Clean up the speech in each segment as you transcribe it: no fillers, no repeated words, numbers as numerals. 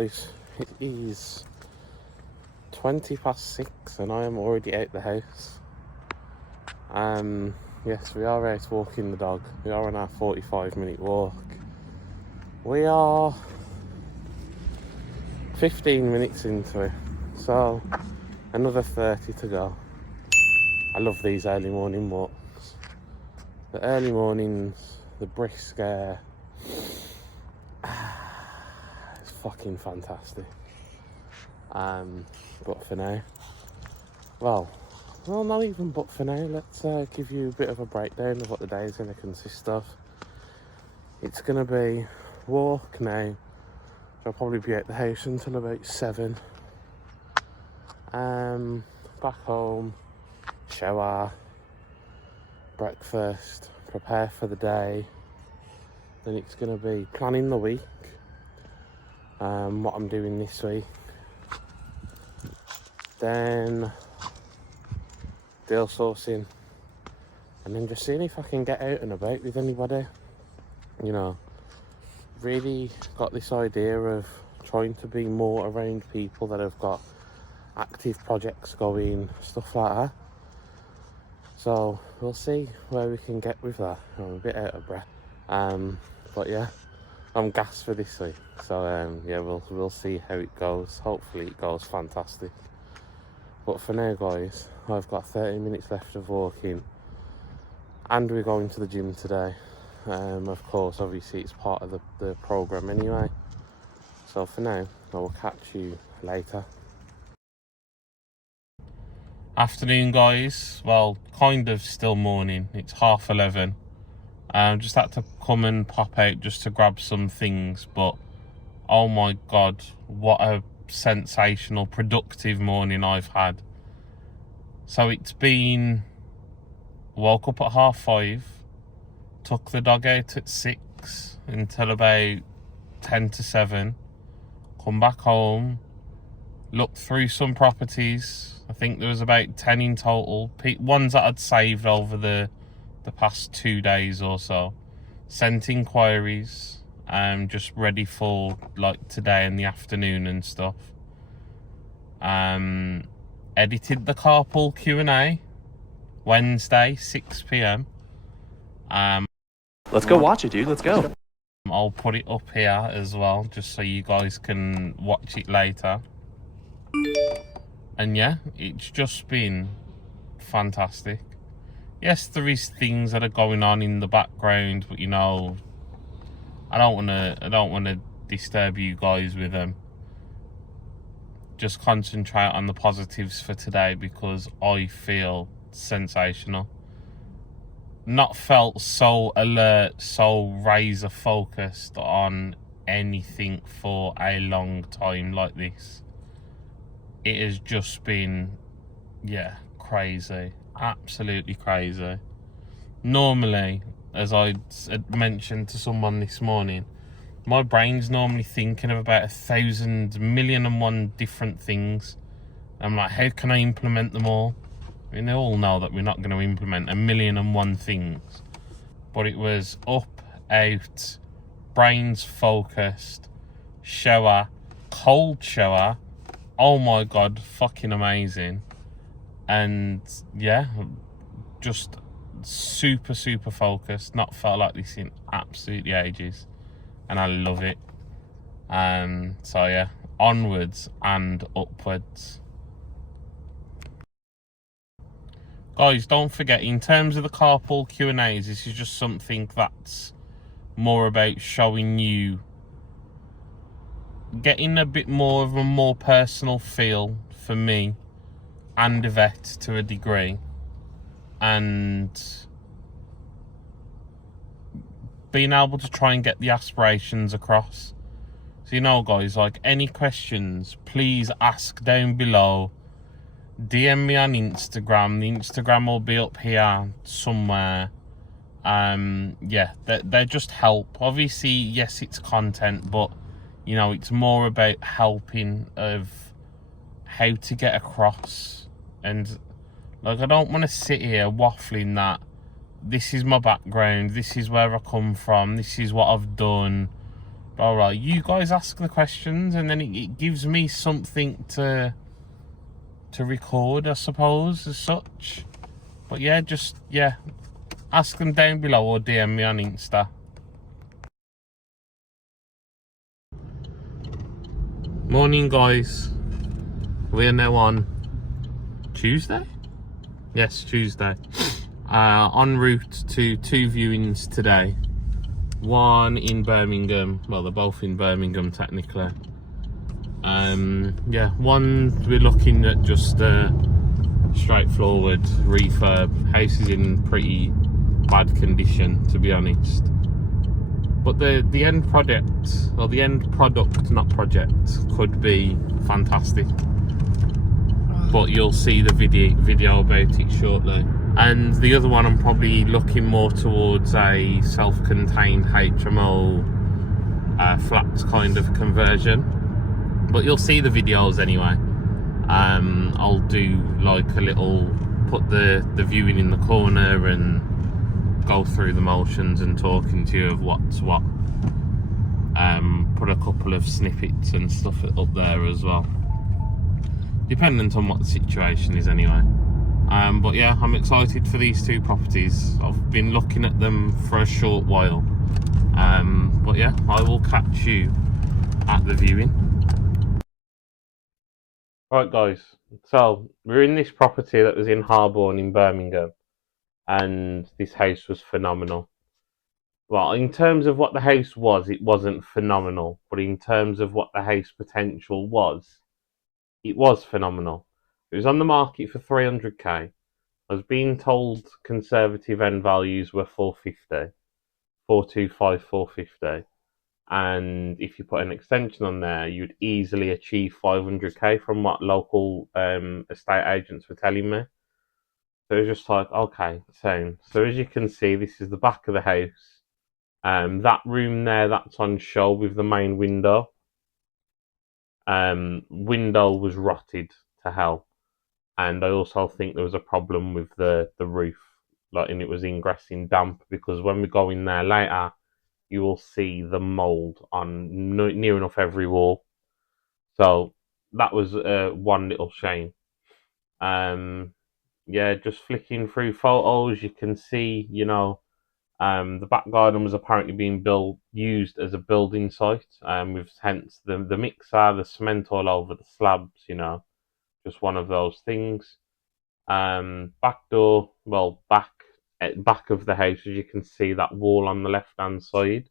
guys, it is 6:20 and I am already out the house. Yes, we are out walking the dog. We are on our 45-minute walk. We are 15 minutes into it, so another 30 to go. I love these early morning walks. The early mornings, the brisk air, it's fucking fantastic. But for now, well, not even but for now, let's give you a bit of a breakdown of what the day is going to consist of. It's going to be walk now. I'll probably be at the house until about 7. Back home, shower, breakfast, prepare for the day. Then it's going to be planning the week, what I'm doing this week. Then deal sourcing, and then just seeing if I can get out and about with anybody. You know, really got this idea of trying to be more around people that have got active projects going, stuff like that. So we'll see where we can get with that. I'm a bit out of breath, but yeah, I'm gassed for this week. So yeah, we'll see how it goes. Hopefully it goes fantastic. But for now, guys, I've got 30 minutes left of walking, and we're going to the gym today. Of course, obviously it's part of the program anyway. So for now, I will catch you later. Afternoon, guys. Well, kind of still morning. It's 11:30. Just had to come and pop out just to grab some things, but oh my god, what a sensational, productive morning I've had. So it's been, woke up at 5:30, took the dog out at 6 until about 10 to 7, come back home, looked through some properties. I think there was about 10 in total, ones that I'd saved over the past 2 days or so. Sent inquiries, just ready for like today in the afternoon and stuff. Edited the carpool Q&A Wednesday 6 p.m. Let's go watch it, dude. Let's go. I'll put it up here as well, just so you guys can watch it later. And yeah, it's just been fantastic. Yes, there is things that are going on in the background, but you know, I don't wanna disturb you guys with them. Just concentrate on the positives for today, because I feel sensational. Not felt so alert, so razor focused on anything for a long time like this. It has just been, yeah, crazy. Absolutely crazy. Normally, as I mentioned to someone this morning, my brain's normally thinking of about 1,000,000,001 different things. I'm like, how can I implement them all? I mean, they all know that we're not going to implement 1,000,001 things. But it was up, out, brains focused, shower, cold shower. Oh my god, fucking amazing. And yeah, just super focused. Not felt like this in absolutely ages, and I love it. So yeah, onwards and upwards. Guys, don't forget, in terms of the carpool Q&As, this is just something that's more about showing you, getting a bit more of a more personal feel for me and Yvette to a degree, and being able to try and get the aspirations across. So, you know, guys, like, any questions, please ask down below. DM me on Instagram. The Instagram will be up here somewhere. Yeah, they just help. Obviously, yes, it's content, but you know, it's more about helping of how to get across. And like, I don't want to sit here waffling that this is my background, this is where I come from, this is what I've done, All right, you guys ask the questions, and then it gives me something to record, I suppose, as such. But yeah, just ask them down below or DM me on Insta. Morning, guys. We are now on Tuesday. Yes, Tuesday. En route to 2 viewings today. One in Birmingham. Well, they're both in Birmingham technically. Yeah, one we're looking at just straightforward refurb. House is in pretty bad condition, to be honest. But the end product, or the end product, not project, could be fantastic. But you'll see the video about it shortly. And the other one, I'm probably looking more towards a self-contained HMO flats kind of conversion. But you'll see the videos anyway. I'll do like a little, put the viewing in the corner and go through the motions and talking to you of what's what. Put a couple of snippets and stuff up there as well, dependent on what the situation is anyway. But yeah, I'm excited for these two properties. I've been looking at them for a short while. But yeah, I will catch you at the viewing. Right guys, so we're in this property that was in Harborne in Birmingham, and this house was phenomenal. Well, in terms of what the house was, it wasn't phenomenal, but in terms of what the house potential was, it was phenomenal. It was on the market for 300k. I was being told conservative end values were 450, 425, 450. And if you put an extension on there, you'd easily achieve 500k from what local estate agents were telling me. So it was just like, okay, same. So as you can see, this is the back of the house. That room there, that's on show with the main window. Window was rotted to hell. And I also think there was a problem with the roof, like, and it was ingressing damp, because when we go in there later, you will see the mold on near enough every wall. So that was one little shame. Yeah, just flicking through photos, you can see, the back garden was apparently being used as a building site, with hence the mixer, the cement all over the slabs, just one of those things. Back door, well, back of the house, as you can see, that wall on the left hand side,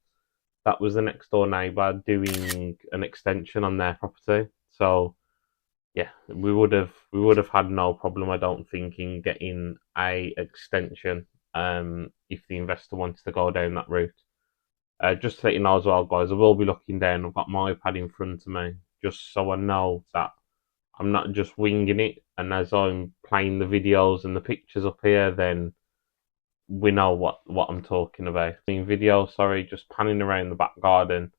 that was the next door neighbour doing an extension on their property. So yeah, we would have had no problem, I don't think, in getting a extension if the investor wanted to go down that route. Just to let you know as well, guys, I will be looking down. I've got my iPad in front of me, just so I know that I'm not just winging it. And as I'm playing the videos and the pictures up here, then we know what I'm talking about. In video, sorry, just panning around the back garden.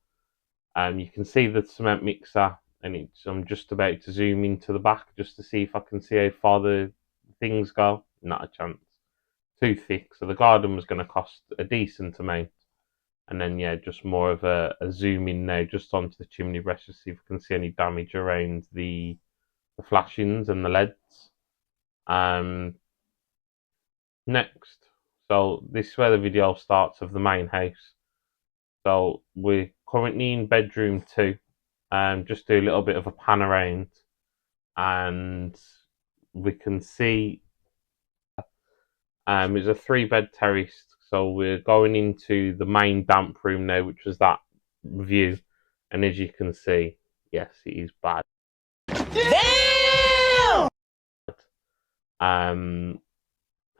You can see the cement mixer, and I'm just about to zoom into the back just to see if I can see how far the things go. Not a chance. Too thick. So the garden was going to cost a decent amount. And then yeah, just more of a zoom in now, just onto the chimney breast to see if we can see any damage around the flashings and the LEDs. Next, so this is where the video starts of the main house. So we're currently in bedroom 2. Just do a little bit of a pan around, and we can see it's a 3-bed terrace. So we're going into the main damp room now, which was that view, and as you can see, yes, it is bad. Damn!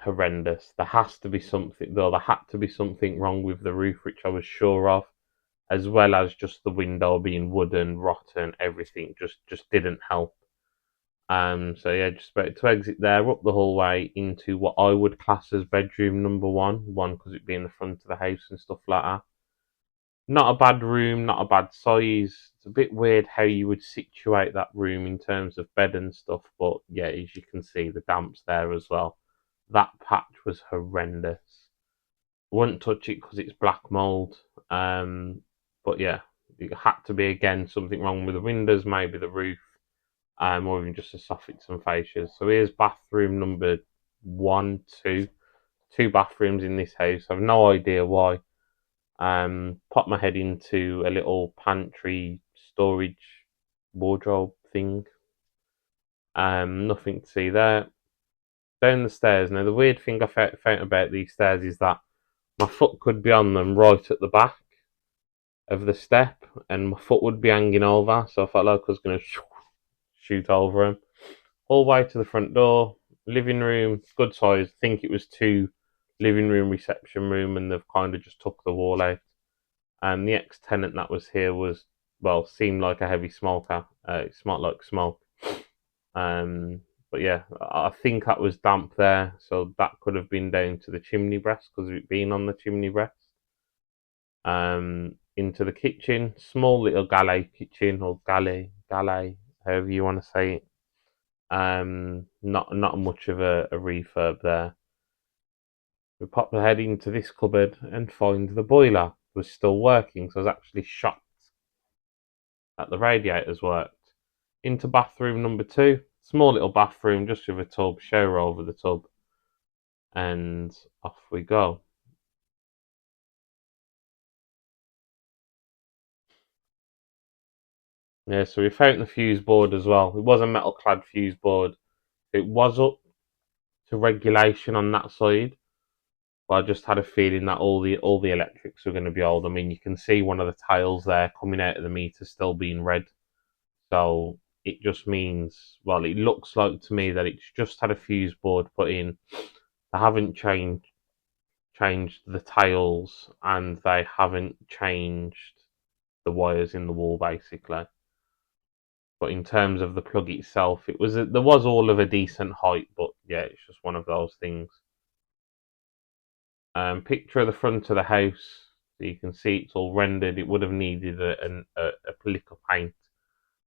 Horrendous. There has to be something, though. There had to be something wrong with the roof, which I was sure of, as well as just the window being wooden, rotten, everything just didn't help. So yeah, just about to exit there, up the hallway into what I would class as bedroom number 1, because it being the front of the house and stuff like that. Not a bad room, not a bad size. It's a bit weird how you would situate that room in terms of bed and stuff, but yeah, as you can see, the damp's there as well. That patch was horrendous. Wouldn't touch it because it's black mold. But yeah, it had to be, again, something wrong with the windows, maybe the roof, or even just the soffits and fascias. So here's bathroom number 1, 2. 2 bathrooms in this house. I've no idea why. Pop my head into a little pantry storage wardrobe thing. Nothing to see there. Down the stairs. Now, the weird thing I found about these stairs is that my foot could be on them right at the back of the step, and my foot would be hanging over, so I felt like I was going to shoot over them. All the way to the front door. Living room, good size. I think it was 2 living room, reception room, and they've kind of just took the wall out. And the ex-tenant that was here was, well, seemed like a heavy smoker. It smelled like smoke. But yeah, I think that was damp there, so that could have been down to the chimney breast because of it being on the chimney breast. Into the kitchen, small little Galore kitchen, or Galore, however you want to say it. Not much of a refurb there. We pop the head into this cupboard and find the boiler was still working, so I was actually shocked that the radiators worked. Into bathroom number 2, small little bathroom just with a tub, shower over the tub, and off we go. Yeah, so we found the fuse board as well. It was a metal clad fuse board. It was up to regulation on that side, but I just had a feeling that all the electrics were going to be old. I mean, you can see one of the tiles there coming out of the meter still being red. So it just means, well, it looks like to me that it's just had a fuse board put in. They haven't changed the tiles, and they haven't changed the wires in the wall, basically. But in terms of the plug itself, there was all of a decent height, but yeah, it's just one of those things. Picture of the front of the house, so you can see it's all rendered. It would have needed a lick of paint.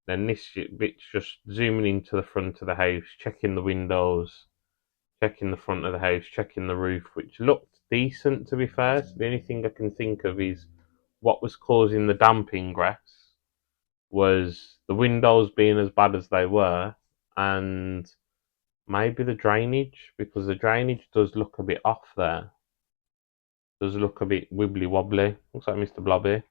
Then this bit's just zooming into the front of the house, checking the windows, checking the front of the house, checking the roof, which looked decent, to be fair. So the only thing I can think of is what was causing the damp ingress was the windows being as bad as they were, and maybe the drainage, because the drainage does look a bit off there. Does look a bit wibbly wobbly. Looks like Mr. Blobby.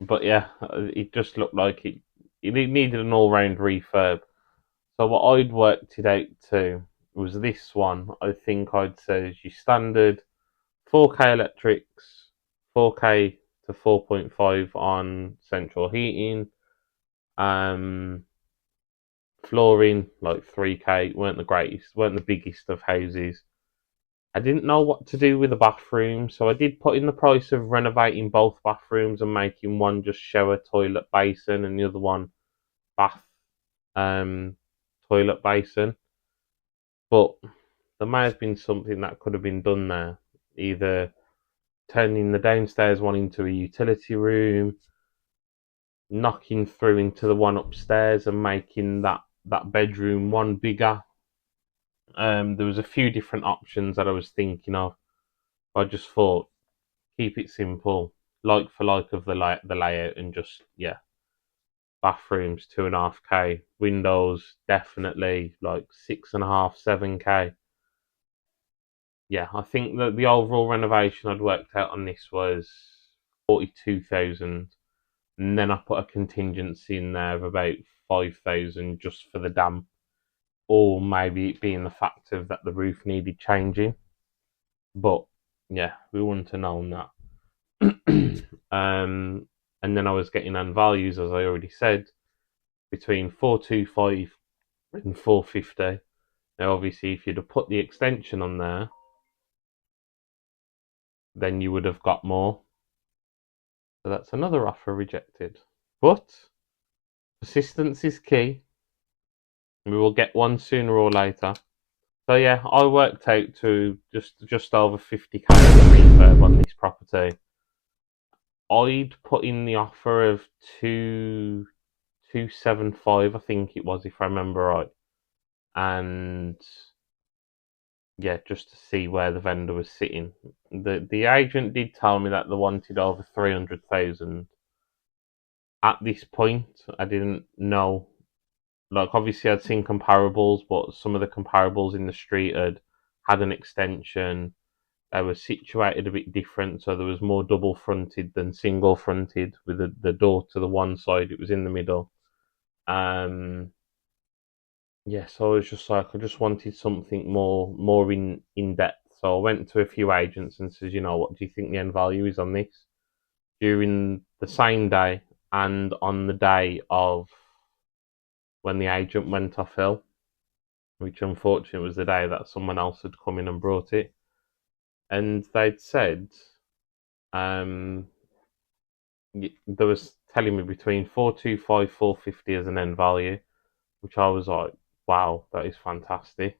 But yeah, it just looked like it needed an all round refurb. So what I'd worked it out to was this one. I think I'd say is your standard 4K electrics, 4K to 4.5 on central heating, flooring like 3K. Weren't the greatest, weren't the biggest of houses. I didn't know what to do with the bathroom, so I did put in the price of renovating both bathrooms and making one just shower, toilet, basin, and the other one bath, toilet, basin. But there may have been something that could have been done there, either turning the downstairs one into a utility room, knocking through into the one upstairs and making that bedroom one bigger. There was a few different options that I was thinking of. I just thought, keep it simple, like for like of the layout, and just, yeah, bathrooms 2.5K, windows definitely like 6.5, 7K. Yeah, I think that the overall renovation I'd worked out on this was 42,000, and then I put a contingency in there of about 5,000 just for the damp, or maybe it being the fact of that the roof needed changing. But yeah, we wouldn't have known that. And then I was getting on values, as I already said, between 425 and 450. Now, obviously, if you'd have put the extension on there, then you would have got more. So that's another offer rejected. But persistence is key. We will get one sooner or later. So yeah, I worked out to just over 50K refurb on this property. I'd put in the offer of 275, I think it was, if I remember right. And yeah, just to see where the vendor was sitting. The agent did tell me that they wanted over 300,000. At this point, I didn't know. Like, obviously, I'd seen comparables, but some of the comparables in the street had an extension. They were situated a bit different, so there was more double fronted than single fronted, with the door to the one side. It was in the middle. Yeah, so I was just like, I just wanted something more in depth. So I went to a few agents and says, what do you think the end value is on this? During the same day and on the day of when the agent went off ill, which unfortunately was the day that someone else had come in and brought it, and they'd said, um, they was telling me between 425, 450 as an end value, which I was like, wow, that is fantastic.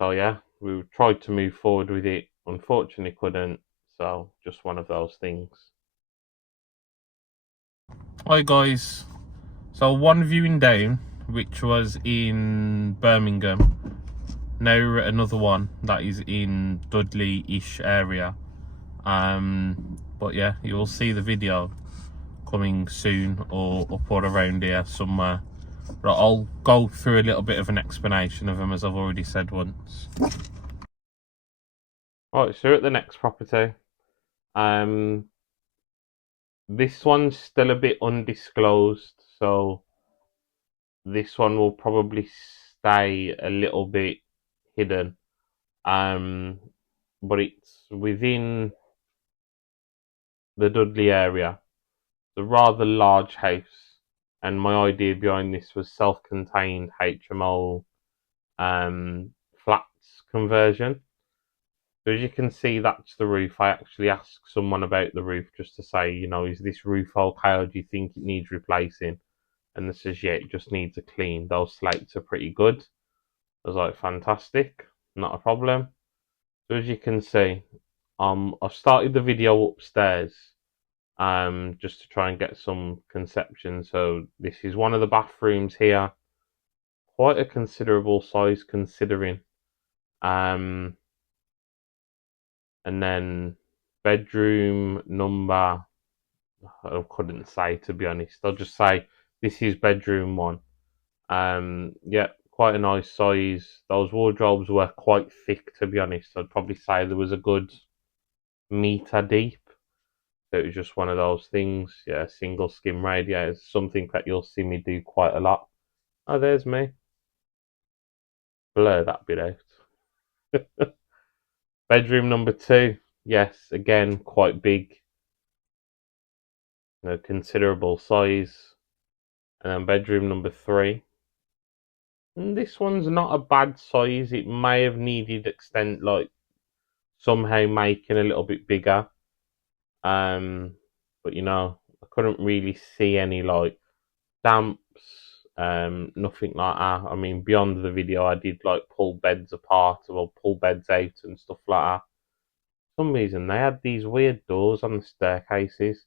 So yeah, we tried to move forward with it. Unfortunately, couldn't. So just one of those things. Hi guys. So one viewing down, which was in Birmingham. Now another one that is in Dudley-ish area. But yeah, you will see the video coming soon or up or around here somewhere. But I'll go through a little bit of an explanation of them, as I've already said once. Right, so we're at the next property. This one's still a bit undisclosed, so this one will probably stay a little bit hidden. But it's within the Dudley area. It's a rather large house, and my idea behind this was self-contained HMO flats conversion. So as you can see, that's the roof. I actually asked someone about the roof just to say, is this roof okay, or do you think it needs replacing? And they says, yeah, it just needs a clean. Those slates are pretty good. I was like, fantastic, not a problem. So as you can see, I've started the video upstairs, just to try and get some conception. So this is one of the bathrooms here, quite a considerable size considering. Um, and then bedroom number, I couldn't say, to be honest. I'll just say this is bedroom one. Yeah, quite a nice size. Those wardrobes were quite thick, to be honest. I'd probably say there was a good meter deep. So it was just one of those things. Yeah, single skim radiators, something that you'll see me do quite a lot. Oh, there's me. Blur that bit out. Bedroom number two. Yes, again, quite big. Considerable size. And then bedroom number three. And this one's not a bad size. It may have needed extent, like somehow making a little bit bigger. But I couldn't really see any like damps, nothing like that. I mean, beyond the video, I did like pull beds apart or pull beds out and stuff like that. For some reason, they had these weird doors on the staircases.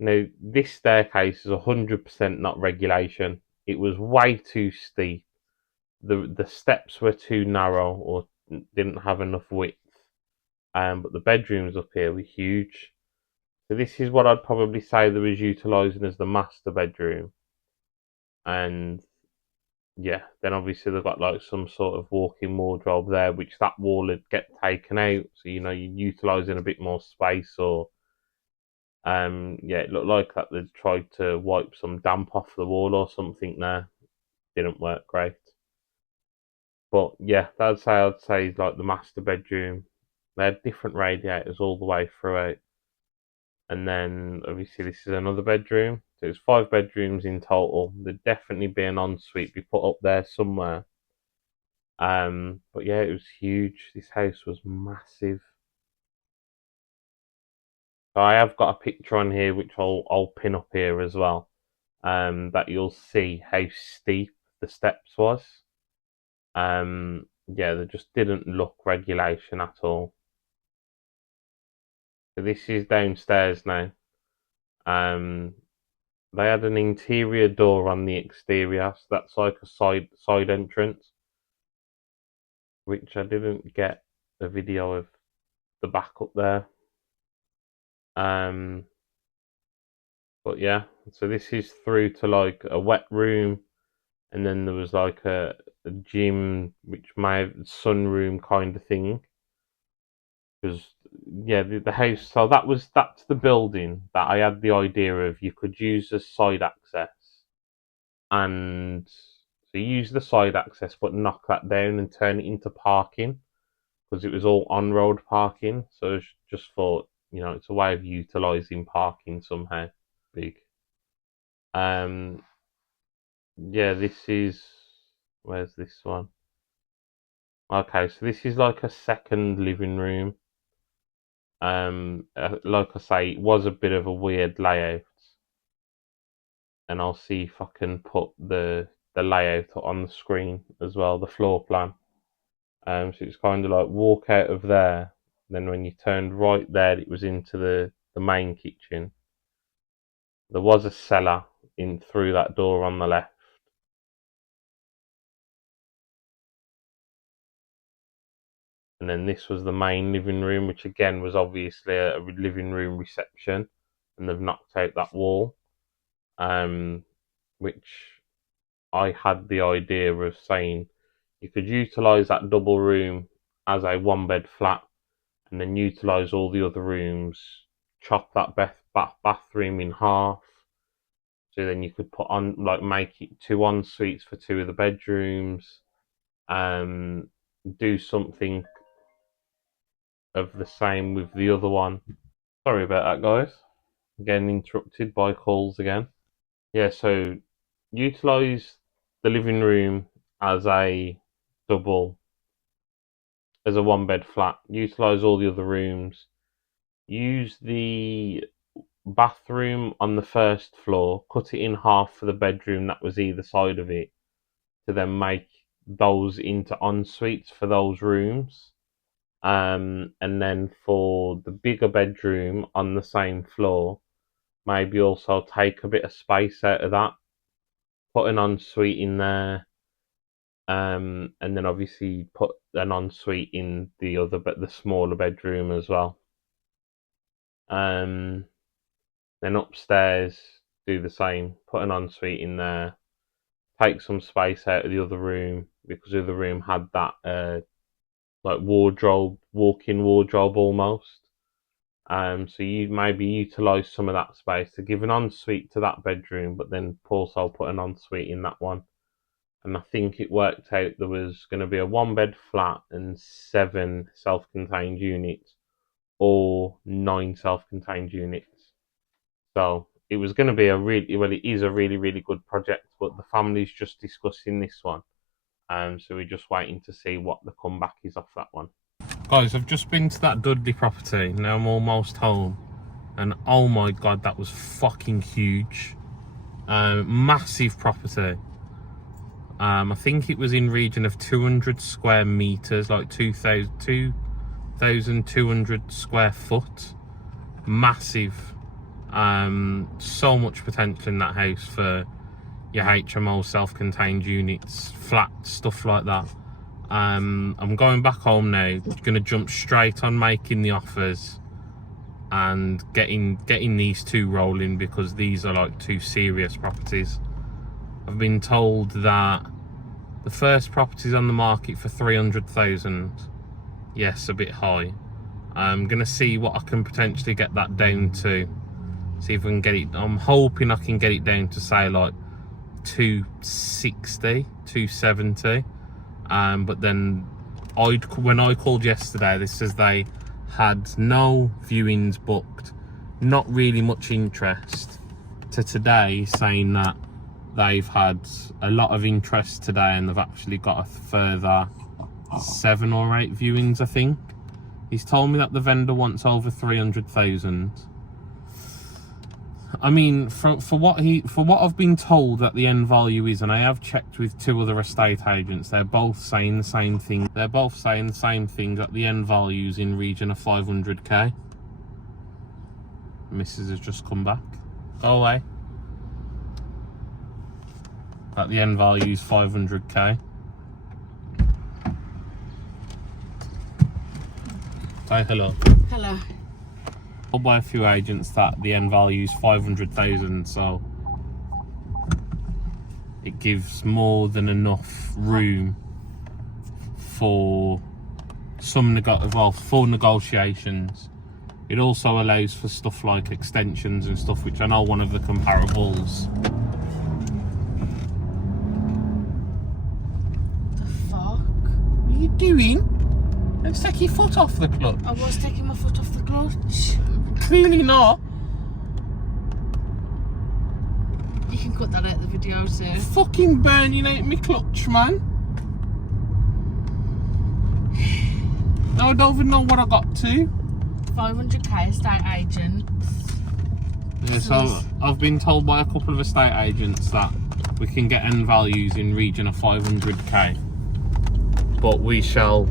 Now, this staircase is 100% not regulation. It was way too steep. The steps were too narrow or didn't have enough width. But the bedrooms up here were huge. So this is what I'd probably say they was utilising as the master bedroom. And yeah, then obviously they've got like some sort of walk-in wardrobe there, which that wall would get taken out. So you're utilising a bit more space, or yeah, it looked like that they'd tried to wipe some damp off the wall or something there. Didn't work great. But yeah, I'd say like the master bedroom. They had different radiators all the way throughout. And then obviously this is another bedroom. So it's 5 bedrooms in total. There'd definitely be an ensuite be put up there somewhere. But yeah, it was huge. This house was massive. So I have got a picture on here which I'll pin up here as well. That you'll see how steep the steps was. Yeah, they just didn't look regulation at all. So this is downstairs now. They had an interior door on the exterior, so that's like a side entrance. which I didn't get a video of the back up there. But yeah, so this is through to like a wet room, and then there was like a gym, which may have sunroom kind of thing. Because yeah, the house. So that's the building that I had the idea of. You could use as side access, and so you use the side access, but knock that down and turn it into parking, because it was all on road parking. So I just thought, it's a way of utilizing parking somehow. Big. Yeah, where's this one? Okay, so this is like a second living room. Like I say, it was a bit of a weird layout, and I'll see if I can put the layout on the screen as well, the floor plan. So it's kind of like walk out of there, then when you turned right there, it was into the main kitchen. There was a cellar in through that door on the left. And then this was the main living room, which again was obviously a living room reception, and they've knocked out that wall, which I had the idea of saying you could utilise that double room as a one-bed flat, and then utilise all the other rooms, chop that bathroom in half, so then you could put on, like, make it 2 en suites for 2 of the bedrooms, do something of the same with the other one. Sorry about that, guys. Getting interrupted by calls again. Yeah, so utilize the living room as a double, as a one-bed flat. Utilize all the other rooms. Use the bathroom on the first floor, cut it in half for the bedroom that was either side of it, to then make those into en suites for those rooms. And then for the bigger bedroom on the same floor, maybe also take a bit of space out of that, put an ensuite in there, and then obviously put an ensuite in the smaller bedroom as well. Then upstairs, do the same, put an ensuite in there, take some space out of the other room, because the other room had that like wardrobe, walk-in wardrobe almost. So you maybe utilize some of that space to give an ensuite to that bedroom, but then also put an ensuite in that one. And I think it worked out there was going to be a 1-bed flat and 7 self-contained units, or 9 self-contained units. So it was going to be it is a really, really good project, but the family's just discussing this one. So we're just waiting to see what the comeback is off that one. Guys, I've just been to that Dudley property. Now I'm almost home. And oh my god, that was fucking huge. Massive property. I think it was in region of 200 square meters, like 2,200 square foot. Massive. So much potential in that house for your HMO, self-contained units, flat, stuff like that. I'm going back home now, gonna jump straight on making the offers and getting these 2 rolling, because these are like 2 serious properties. I've been told that the first property's on the market for 300,000. Yes, a bit high. I'm gonna see what I can potentially get that down to. See if I can get it. I'm hoping I can get it down to, say, like 260, 270. But then when I called yesterday, this says they had no viewings booked, not really much interest, to today saying that they've had a lot of interest today, and they've actually got a further 7 or 8 viewings, I think. He's told me that the vendor wants over 300,000. I mean, for what I've been told that the end value is, and I have checked with 2 other estate agents, they're both saying the same thing. They're both saying the same thing, that the end value is in region of 500k. Mrs. has just come back. Go away. That the end value is 500k. Say hello. Hello. Told by a few agents that the end value is 500,000, so it gives more than enough room for full negotiations. It also allows for stuff like extensions and stuff, which I know one of the comparables. The fuck? What are you doing? Let's take your foot off the clutch. I was taking my foot off the clutch. Clearly not. You can cut that out of the video too. Fucking burning out my clutch, man. Now I don't even know what I got to. 500k estate agents. Yeah, so I've been told by a couple of estate agents that we can get end values in region of 500k, but we shall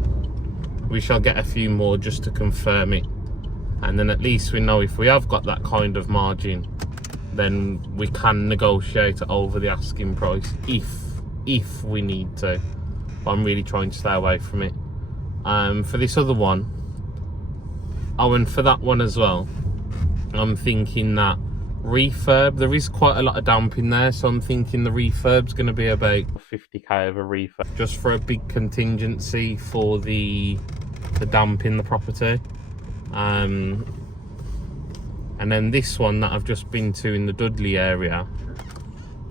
get a few more just to confirm it, and then at least we know if we have got that kind of margin, then we can negotiate over the asking price if we need to. But I'm really trying to stay away from it. For this other one, and for that one as well, I'm thinking that refurb, there is quite a lot of damp in there, so I'm thinking the refurb's going to be about 50k of a refurb, just for a big contingency for the damp in the property. And then this one that I've just been to in the Dudley area,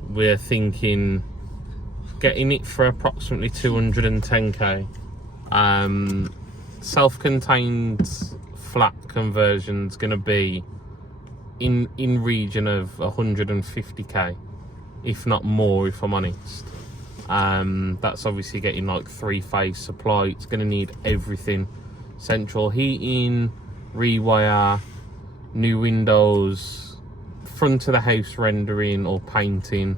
we're thinking getting it for approximately 210k. Self-contained flat conversion's going to be in region of 150k, if not more, if I'm honest. That's obviously getting like 3-phase supply. It's going to need everything: central heating, rewire, new windows, front of the house rendering or painting,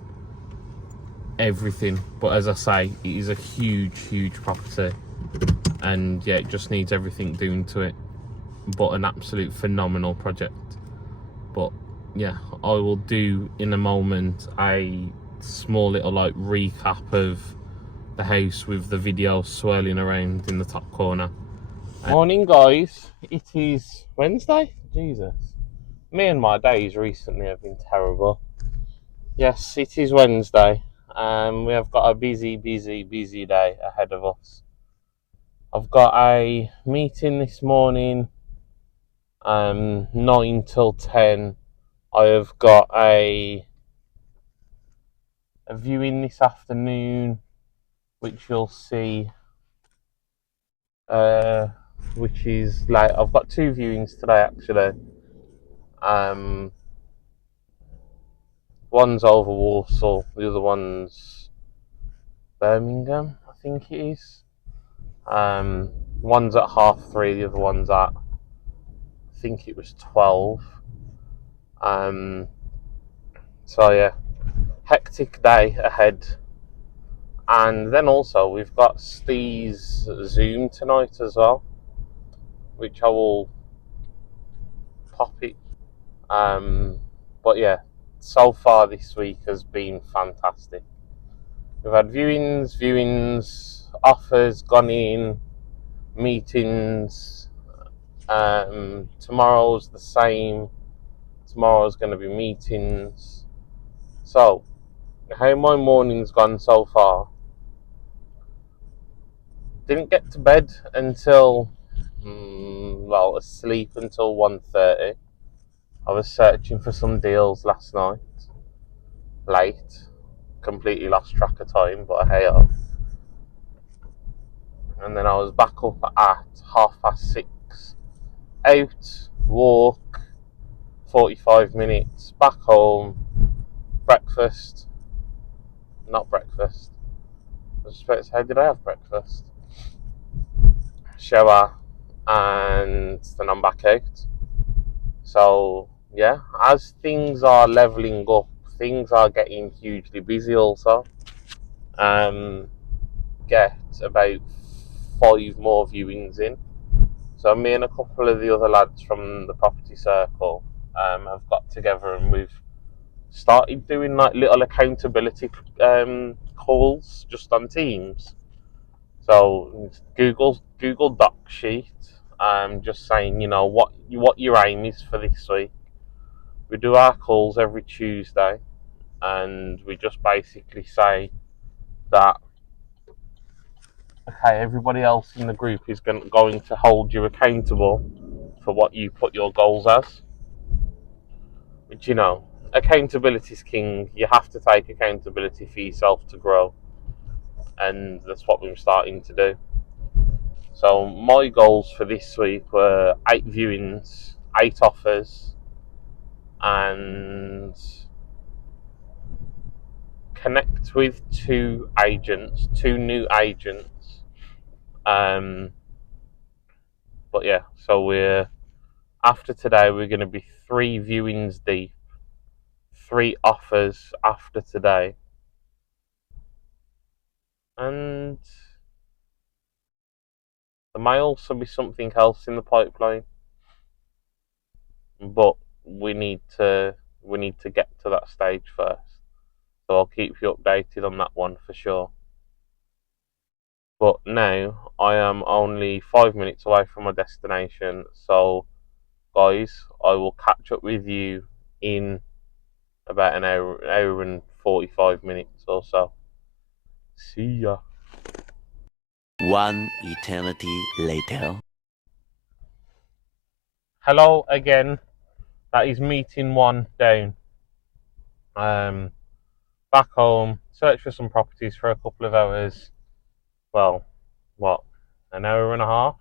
everything. But as I say, it is a huge property, and yeah, it just needs everything doing to it. But an absolute phenomenal project. But yeah, I will do in a moment a small little like recap of the house with the video swirling around in the top corner. Morning guys, it is Wednesday. Jesus, me and my days recently have been terrible. Yes, it is Wednesday, and we have got a busy day ahead of us. I've got a meeting this morning, 9 till 10. I have got a viewing this afternoon, which you'll see, which is like, I've got 2 viewings today actually. One's over Warsaw, the other one's Birmingham, I think it is. One's at 3:30, the other one's at, I think it was 12. So yeah, hectic day ahead. And then also we've got Steve's Zoom tonight as well, which I will pop it. But yeah, so far this week has been fantastic. We've had viewings, offers gone in, meetings. Tomorrow's the same. Tomorrow's going to be meetings. So, how my morning's gone so far? Didn't get to bed until, asleep until 1:30. I was searching for some deals last night, late. Completely lost track of time, but hey ho. And then I was back up at 6:30. Out, walk, 45 minutes, back home, breakfast. Not breakfast. I was just about to say, did I have breakfast? Shower, and then I'm back out. So yeah, as things are leveling up, things are getting hugely busy also. Get about 5 more viewings in. So me and a couple of the other lads from the property circle have got together, and we've started doing like little accountability calls just on Teams. So Google Doc sheet, just saying, what your aim is for this week. We do our calls every Tuesday, and we just basically say that, okay, everybody else in the group is going to hold you accountable for what you put your goals as. Which, accountability is king. You have to take accountability for yourself to grow, and that's what we're starting to do. So my goals for this week were 8 viewings, 8 offers, and connect with 2 agents, 2 new agents. But yeah, so after today we're going to be 3 viewings deep, 3 offers after today, and there may also be something else in the pipeline, but we need to get to that stage first. So I'll keep you updated on that one for sure. But now I am only 5 minutes away from my destination, so guys, I will catch up with you in about an hour and 45 minutes or so. See ya. One eternity later. Hello again. That is meeting 1 down. Back home, search for some properties for a couple of hours. Well, what, an hour and a half?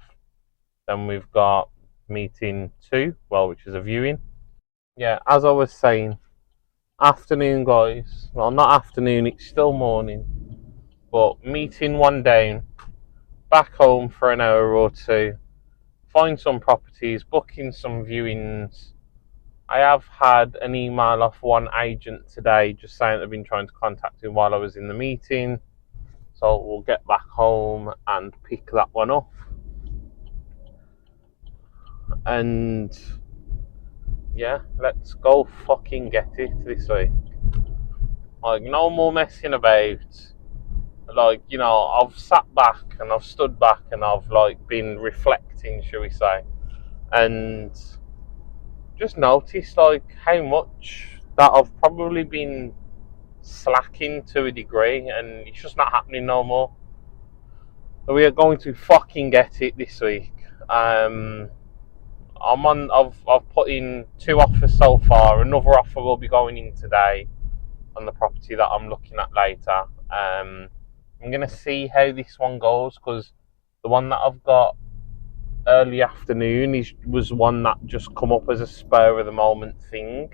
Then we've got meeting 2, which is a viewing. Yeah, as I was saying, afternoon, guys. Well, not afternoon, it's still morning. But meeting 1 down, back home for an hour or 2, find some properties, booking some viewings. I have had an email off one agent today just saying they've been trying to contact him while I was in the meeting. So we'll get back home and pick that one up. And yeah, let's go fucking get it this week. Like, no more messing about. Like, I've sat back and I've stood back and I've been reflecting, shall we say, and just noticed how much that I've probably been slacking to a degree, and it's just not happening no more. We are going to fucking get it this week. I've put in 2 offers so far. Another offer will be going in today on the property that I'm looking at later. I'm going to see how this one goes, because the one that I've got early afternoon was one that just come up as a spur of the moment thing.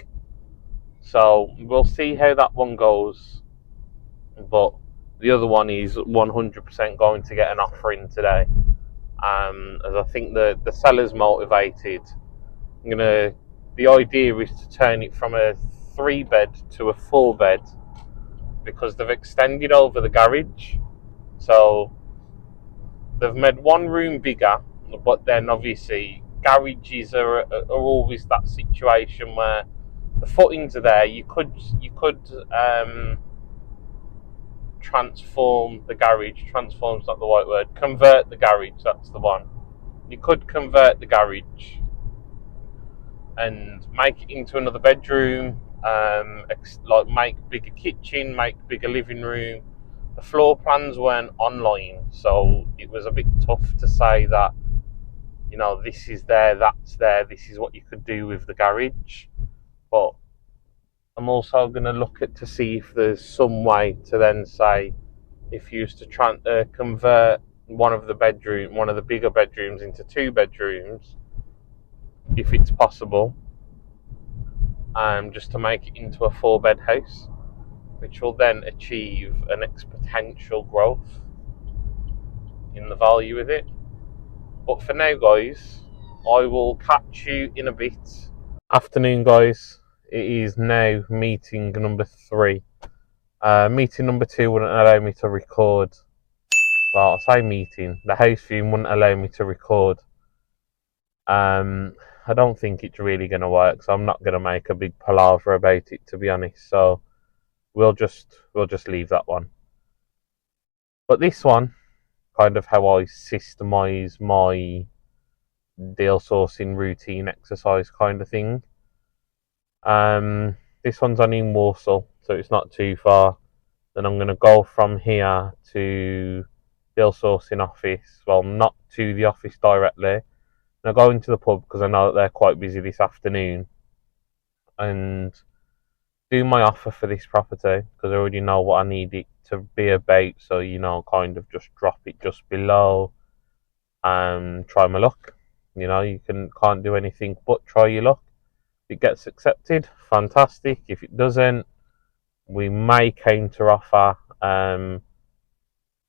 So we'll see how that one goes. But the other one is 100% going to get an offer in today. As I think the seller's motivated. The idea is to turn it from a 3-bed to a 4-bed, because they've extended over the garage. So they've made one room bigger, but then obviously garages are always that situation where the footings are there. You could transform the garage. Transform's not the right word. Convert the garage. That's the one. You could convert the garage and make it into another bedroom. Make bigger kitchen, make bigger living room. The floor plans weren't online, so it was a bit tough to say that, this is there, that's there, this is what you could do with the garage. But I'm also going to look to see if there's some way to then say, if you used to convert one of the bigger bedrooms into 2 bedrooms, if it's possible, just to make it into a 4-bed house, which will then achieve an exponential growth in the value of it. But for now, guys, I will catch you in a bit. Afternoon, guys. It is now meeting number 3. Meeting number 2 wouldn't allow me to record. Well, I say meeting. The house viewing wouldn't allow me to record. I don't think it's really going to work, so I'm not going to make a big palaver about it, to be honest. So we'll just leave that one. But this one, kind of how I systemize my deal sourcing routine exercise kind of thing. This one's only in Warsaw, so it's not too far. Then I'm going to go from here to deal sourcing office. Well, not to the office directly. And I go into the pub because I know that they're quite busy this afternoon, and do my offer for this property because I already know what I need it to be about. So kind of just drop it just below. Try my luck. You can't do anything but try your luck. If it gets accepted, fantastic. If it doesn't, we may counter offer.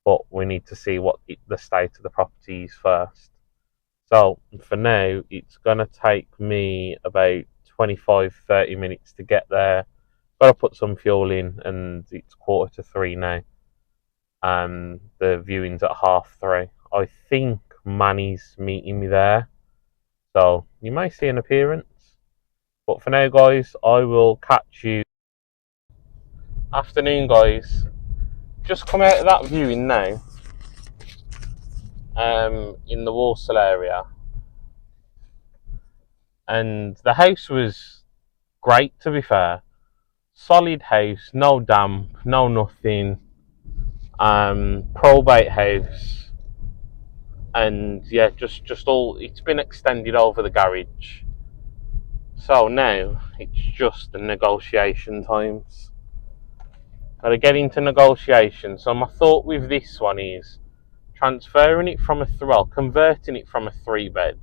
But we need to see what the state of the property is first. So for now, it's going to take me about 25-30 minutes to get there. Got to put some fuel in, and it's 2:45 now. The viewing's at 3:30. I think Manny's meeting me there, so you may see an appearance. But for now, guys, I will catch you. Afternoon, guys. Just come out of that viewing now. In the Walsall area, and the house was great, to be fair. Solid house, no damp, no nothing. Probate house, and yeah, just all. It's been extended over the garage, so now it's just the negotiation times. Got to get into negotiation. So my thought with this one is transferring it from converting it from a 3-bed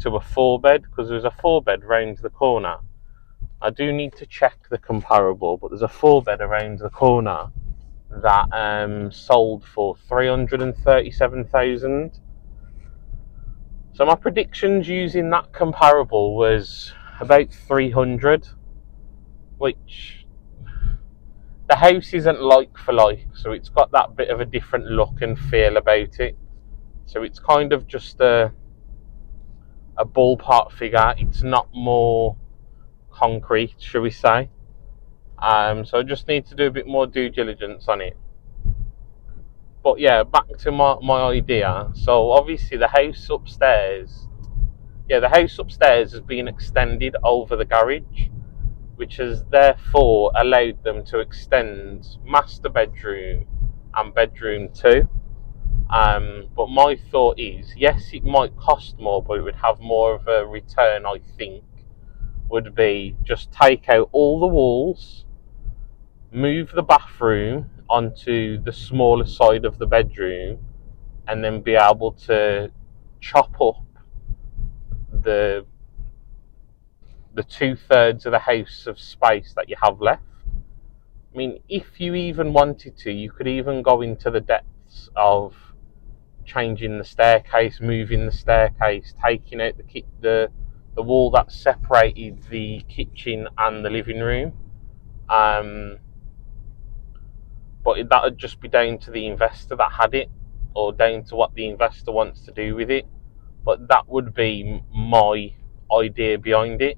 to a 4-bed, because there's a 4-bed round the corner. I do need to check the comparable, but there's a 4-bed around the corner that sold for 337,000. So my predictions using that comparable was about 300, which the house isn't like for like, so it's got that bit of a different look and feel about it. So it's kind of just a ballpark figure. It's not more concrete, shall we say. So I just need to do a bit more due diligence on it. But yeah, back to my idea. So obviously the house upstairs has been extended over the garage, which has therefore allowed them to extend master bedroom and bedroom 2. But my thought is, yes, it might cost more, but it would have more of a return, I think, would be just take out all the walls, move the bathroom onto the smaller side of the bedroom, and then be able to chop up the 2/3 of the house of space that you have left. I mean, if you even wanted to, you could even go into the depths of changing the staircase, moving the staircase, taking out the wall that separated the kitchen and the living room. But that would just be down to the investor that had it, or down to what the investor wants to do with it. But that would be my idea behind it.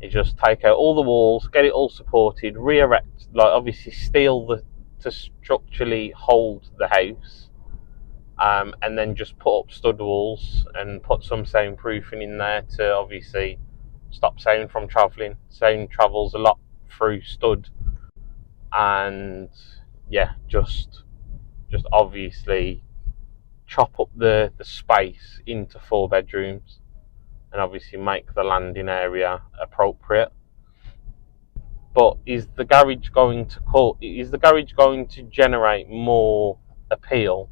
Is just take out all the walls, get it all supported, re-erect, like obviously steel to structurally hold the house, and then just put up stud walls and put some soundproofing in there to obviously stop sound from travelling. Sound travels a lot through stud, and yeah, just obviously chop up the space into 4 bedrooms, and obviously make the landing area appropriate. But is the garage going to generate more appeal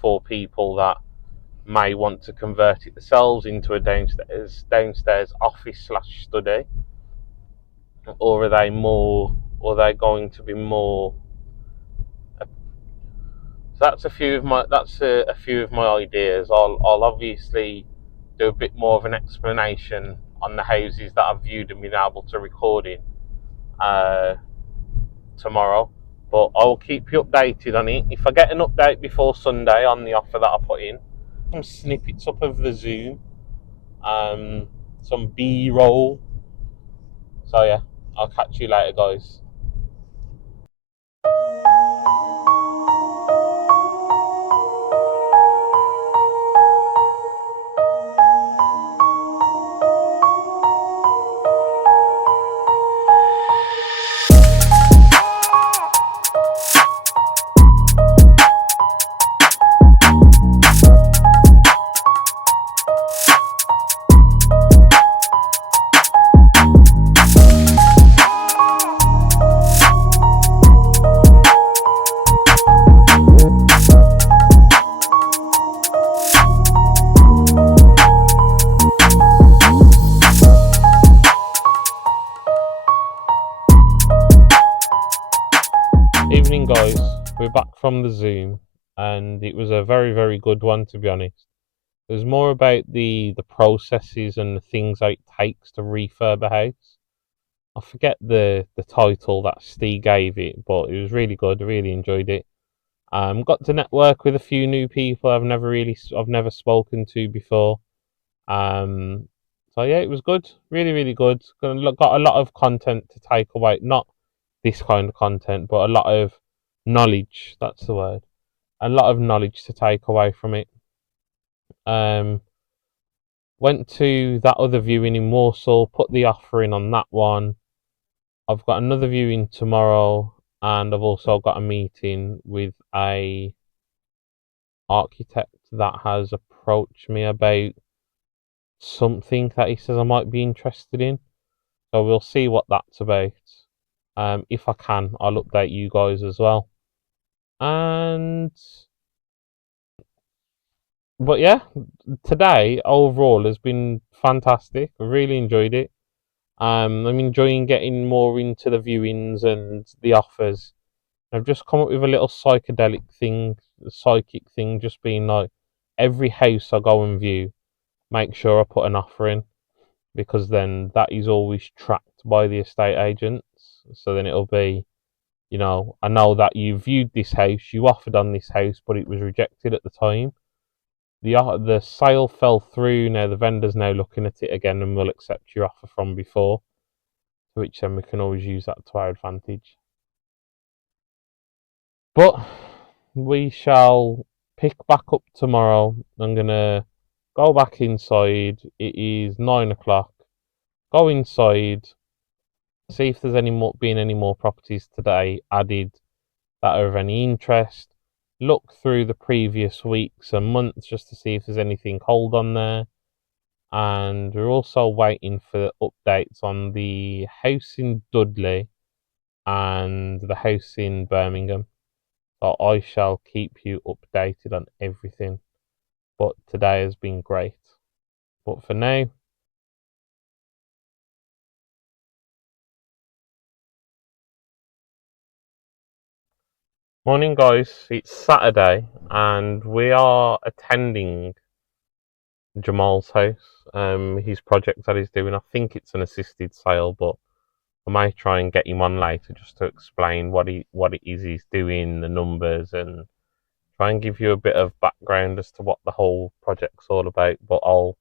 for people that may want to convert it themselves into a downstairs office/study, or are they going to be more? So that's a few of my ideas. I'll obviously do a bit more of an explanation on the houses that I've viewed and been able to record in tomorrow. But I'll keep you updated on it. If I get an update before Sunday on the offer that I put in, some snippets up of the Zoom, some B-roll. So yeah, I'll catch you later, guys. Evening, guys. We're back from the Zoom, and it was a very, very good one, to be honest. It was more about the processes and the things that it takes to refurb a house. I forget the title that Steve gave it, but it was really good. I really enjoyed it. Got to network with a few new people I've never spoken to before. Um, so yeah, it was good. Really, really good. Got a lot of content to take away. Not this kind of content, but a lot of knowledge. That's the word. A lot of knowledge to take away from it. Um, Went to that other viewing in Warsaw, put the offer in on that one. I've got another viewing tomorrow, and I've also got a meeting with a architect that has approached me about something that he says I might be interested in. So we'll see what that's about. If I can, I'll update you guys as well. But yeah, today overall has been fantastic. I really enjoyed it. I'm enjoying getting more into the viewings and the offers. I've just come up with a little psychic thing, just being like, every house I go and view, make sure I put an offer in, because then that is always tracked by the estate agents. So then it'll be, I know that you viewed this house, you offered on this house, but it was rejected at the time. The sale fell through. Now the vendor's now looking at it again and will accept your offer from before, which then we can always use that to our advantage. But we shall pick back up tomorrow. I'm gonna go back inside. It is 9 o'clock. Go inside, see if there's been any more properties today added that are of any interest. Look through the previous weeks and months just to see if there's anything hold on there. And we're also waiting for updates on the house in Dudley and the house in Birmingham. So I shall keep you updated on everything. But today has been great. But for now, morning, guys. It's Saturday and we are attending Jamal's house. His project that he's doing. I think it's an assisted sale, but I might try and get him on later just to explain what it is he's doing, the numbers, and try and give you a bit of background as to what the whole project's all about. But I'll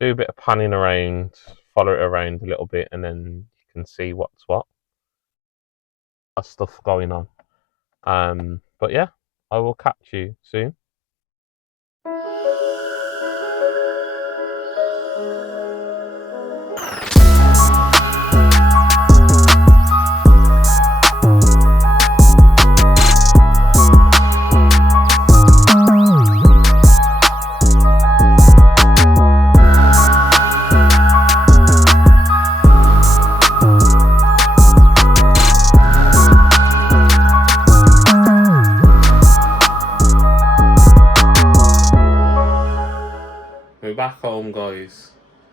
do a bit of panning around, follow it around a little bit, and then you can see what's what. Stuff going on. But yeah, I will catch you soon. We're back home, guys.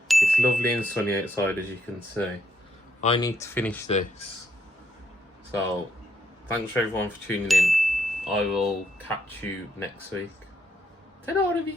It's lovely and sunny outside, as you can see. I need to finish this. So, thanks for everyone for tuning in. I will catch you next week. Ta-da, a bit.